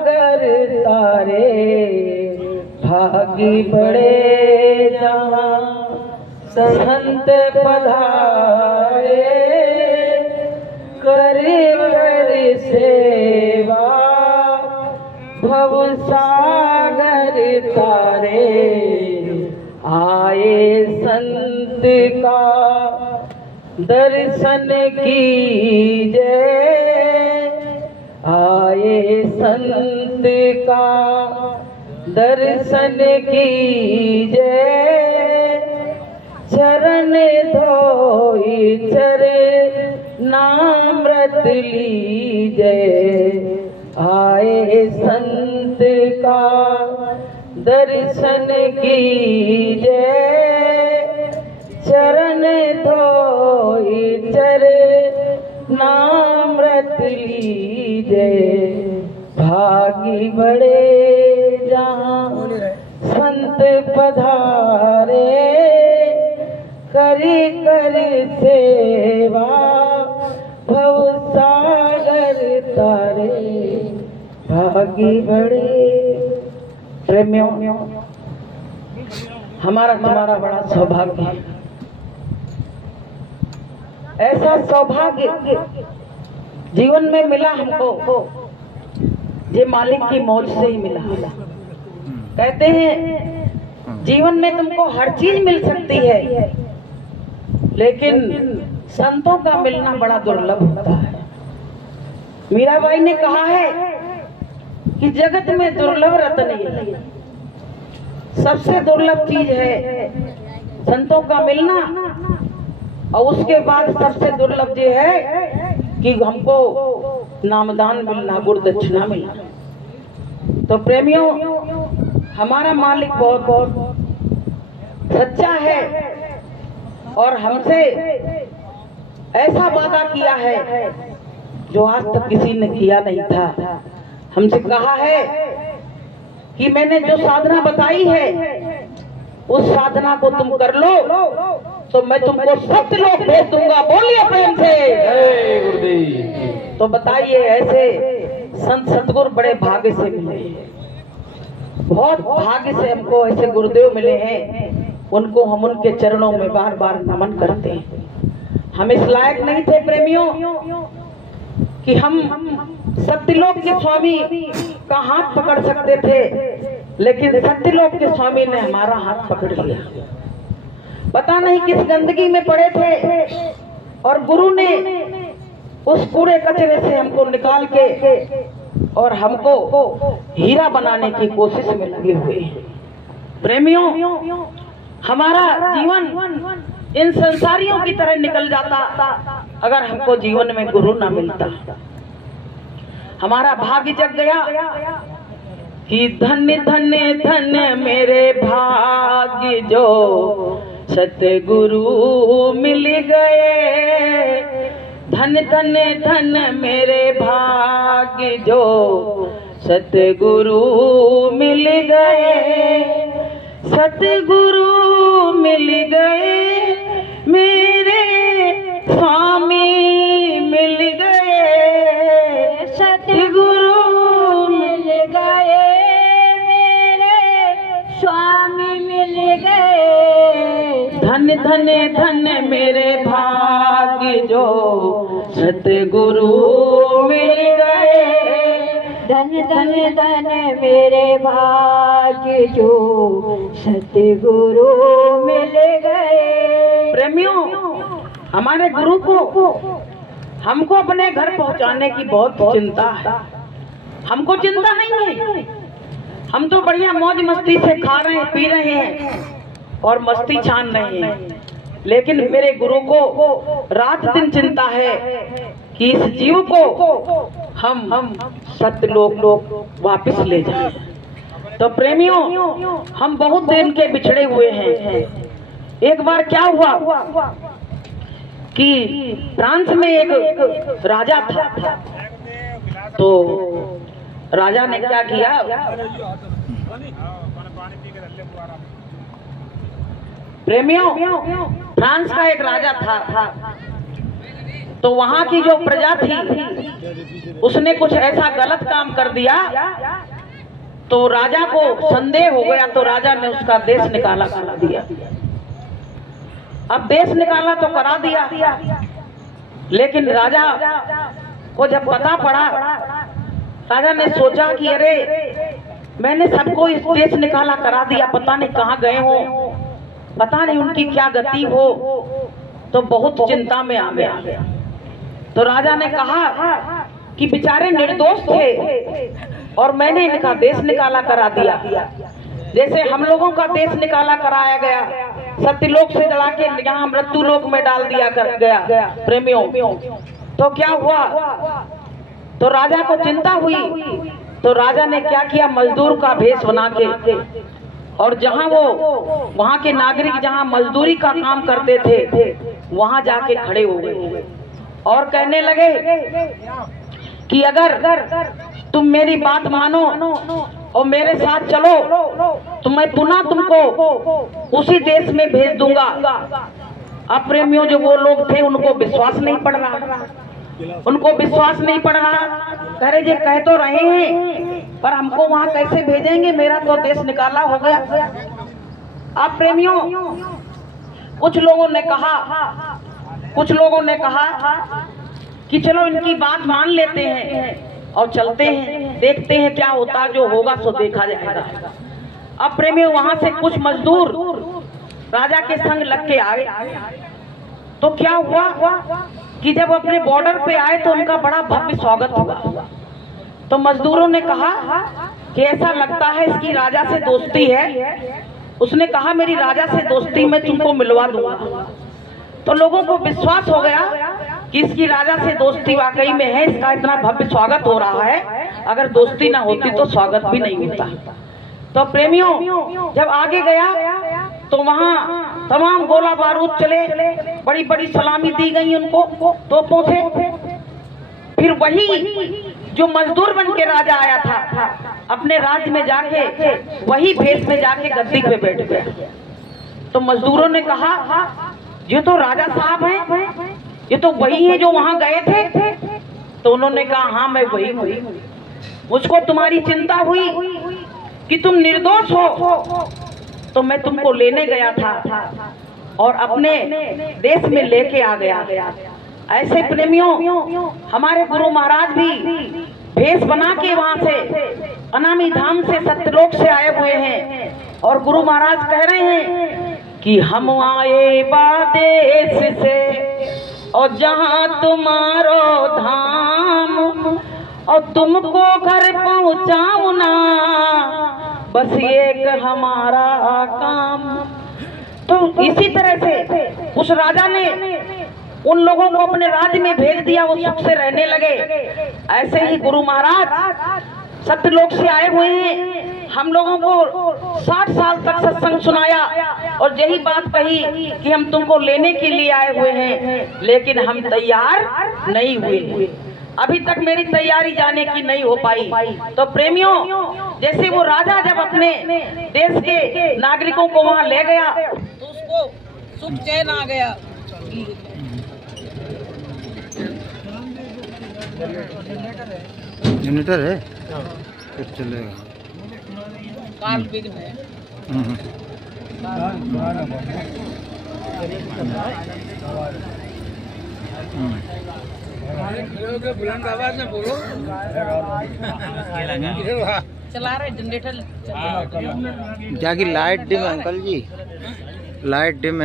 सागर तारे भागी बड़े जहाँ संत पधारे करे कर सेवा भव सागर तारे आए संत का दर्शन कीजिए आए संत का दर्शन कीजिए चरण धोई चरणामृत लीजिए आए संत का दर्शन कीजिए चरण धोई चरणामृत लीजिए भागी बड़े जहाँ संत पधारे करी कर सेवा भव सागर तारे भागी बड़े। प्रेमियों, हमारा तुम्हारा बड़ा सौभाग्य है। ऐसा सौभाग्य जीवन में मिला हमको, ये मालिक की मौज से ही मिला। कहते हैं जीवन में तुमको हर चीज मिल सकती है, लेकिन संतों का मिलना बड़ा दुर्लभ होता है। मीराबाई ने कहा है कि जगत में दुर्लभ रत्न ये सबसे दुर्लभ चीज है संतों का मिलना, और उसके बाद सबसे दुर्लभ ये है कि हमको नामदान मिलना, गुरु दक्षिणा मिलना। तो प्रेमियों, हमारा मालिक बहुत बहुत सच्चा है और हमसे ऐसा वादा किया है जो आज तक किसी ने किया नहीं था। हमसे कहा है कि मैंने जो साधना बताई है उस साधना को तुम कर लो तो मैं तुमको सत्यलोक भेज दूंगा। बोलिए प्रेम से जय गुरुदेव। तो बताइए, ऐसे संत सतगुरु बड़े भाग्य से मिले, बहुत भाग्य से हमको ऐसे गुरुदेव मिले हैं। उनको हम उनके चरणों में बार बार नमन करते हैं। हम इस लायक नहीं थे प्रेमियों कि हम सत्यलोक के स्वामी का हाथ पकड़ सकते थे, लेकिन सत्यलोक के स्वामी ने हमारा हाथ पकड़ लिया। पता नहीं किस गंदगी में पड़े थे और गुरु ने उस कूड़े कचरे से हमको निकाल के और हमको हीरा बनाने की कोशिश में लगे हुए हैं। प्रेमियों, हमारा जीवन इन संसारियों की तरह निकल जाता अगर हमको जीवन में गुरु ना मिलता। हमारा भाग्य जग गया कि धन्य धन्य धन्य मेरे भाग्य जो सतगुरु मिल गए। धन्य धन्य धन्य मेरे भाग्य जो सतगुरु मिल गए। सतगुरु मिल गए, मेरे स्वामी मिल गए। सतगुरु मिल गए, मेरे स्वामी मिल गए। धन्य धन्य धन्य मेरे भाग्य जो सतगुरु मिल गए। धन्य धन्य धन्य मेरे भाग्य जो सतगुरु मिल गए। प्रेमियों, हमारे गुरु को हमको अपने घर पहुंचाने की बहुत चिंता है। हमको चिंता नहीं है, हम तो बढ़िया मौज मस्ती से खा रहे हैं, पी रहे हैं और मस्ती छान रहे हैं। लेकिन मेरे गुरु को रात दिन चिंता है कि इस जीव को हम सत्यलोक वापस ले जाएं। तो प्रेमियों, हम बहुत दिन के बिछड़े हुए हैं। एक बार क्या हुआ कि फ्रांस में एक राजा था। तो राजा ने क्या किया, प्रेमियों, फ्रांस का एक राजा था। तो वहां की जो प्रजा थी उसने कुछ ऐसा गलत काम कर दिया, तो राजा को संदेह हो गया, तो राजा ने उसका देश निकाला करा दिया। अब देश निकाला तो करा दिया, लेकिन राजा को जब पता पड़ा, राजा ने सोचा कि अरे मैंने सबको इस देश निकाला करा दिया, पता नहीं कहाँ गए हो, पता नहीं उनकी क्या गति हो, तो बहुत चिंता में आ गया। तो राजा ने कहा कि बेचारे निर्दोष थे और मैंने इनका देश निकाला करा दिया। जैसे हम लोगों का देश निकाला कराया गया, सत्यलोक से जला के यहाँ मृत्यु लोक में डाल दिया कर गया प्रेमियों, तो क्या हुआ? तो राजा को चिंता हुई, तो राजा ने क्या किया, मजदूर का भेष बना के, और जहाँ वो वहाँ के नागरिक जहाँ मजदूरी का काम करते थे वहाँ जाके खड़े हो गए और कहने लगे कि अगर तुम मेरी बात मानो और मेरे साथ चलो तो मैं पुनः तुमको उसी देश में भेज दूंगा। अब प्रेमियों जो वो लोग थे उनको विश्वास नहीं पड़ रहा, कह रहे जे कह तो रहे हैं पर हमको वहां कैसे भेजेंगे, मेरा तो देश निकाला हो गया। अब प्रेमियों कुछ लोगों ने कहा कि चलो इनकी बात मान लेते हैं और चलते हैं, देखते हैं क्या होता, जो होगा सो देखा जाएगा। अब प्रेमियों वहां से कुछ मजदूर राजा के संग लग के आए, तो क्या हुआ कि जब अपने बॉर्डर पे आए तो उनका बड़ा भव्य स्वागत हुआ। तो मजदूरों ने कहा कि ऐसा लगता है इसकी राजा से दोस्ती है। उसने कहा मेरी राजा से दोस्ती मैं तुमको मिलवा दूंगा। तो लोगों को विश्वास हो गया कि इसकी राजा से दोस्ती वाकई में है, इसका इतना भव्य स्वागत हो रहा है, अगर दोस्ती ना होती तो स्वागत भी नहीं होता। तो प्रेमियों जब आगे गया तो वहाँ तमाम गोला बारूद चले, बड़ी बड़ी सलामी दी गई उनको तोपों से। फिर वही जो मजदूर बन के राजा आया था अपने राज्य में जाके वही भेष में जाके गद्दी पे बैठ गया। तो मजदूरों ने कहा ये तो राजा साहब हैं, ये तो वही है जो वहां गए थे। तो उन्होंने कहा हाँ मैं वही हूँ, मुझको तुम्हारी चिंता हुई कि तुम निर्दोष हो, तो मैं तुमको लेने गया था और अपने देश में लेके आ गया। ऐसे प्रेमियों हमारे गुरु महाराज भी भेष बना के वहां से अनामी धाम से सत्यलोक से आए हुए हैं, और गुरु महाराज कह रहे हैं कि हम आए बादेश से और जहां तुम्हारो धाम, और तुमको घर पहुंचाऊं ना बस एक हमारा काम। तो इसी तरह से उस राजा ने उन लोगों को अपने राज्य में भेज दिया, वो सुख से रहने लगे। ऐसे ही गुरु महाराज सत्यलोक से आए हुए हैं, हम लोगों को 60 साल तक सत्संग सुनाया और यही बात कही कि हम तुमको लेने के लिए आए हुए हैं, लेकिन हम तैयार नहीं हुए। अभी तक मेरी तैयारी जाने की नहीं हो पाई। तो प्रेमियों जैसे वो राजा जब अपने देश के नागरिकों को वहां ले गया तो उसको सुख चैन आ गया। जनरेटर है फिर चलेगा। काल विघ्न है। बुलंद आवाज में बोलो। चला रहे जनरेटर। जाके लाइट डिम अंकल जी, लाइट डिम है।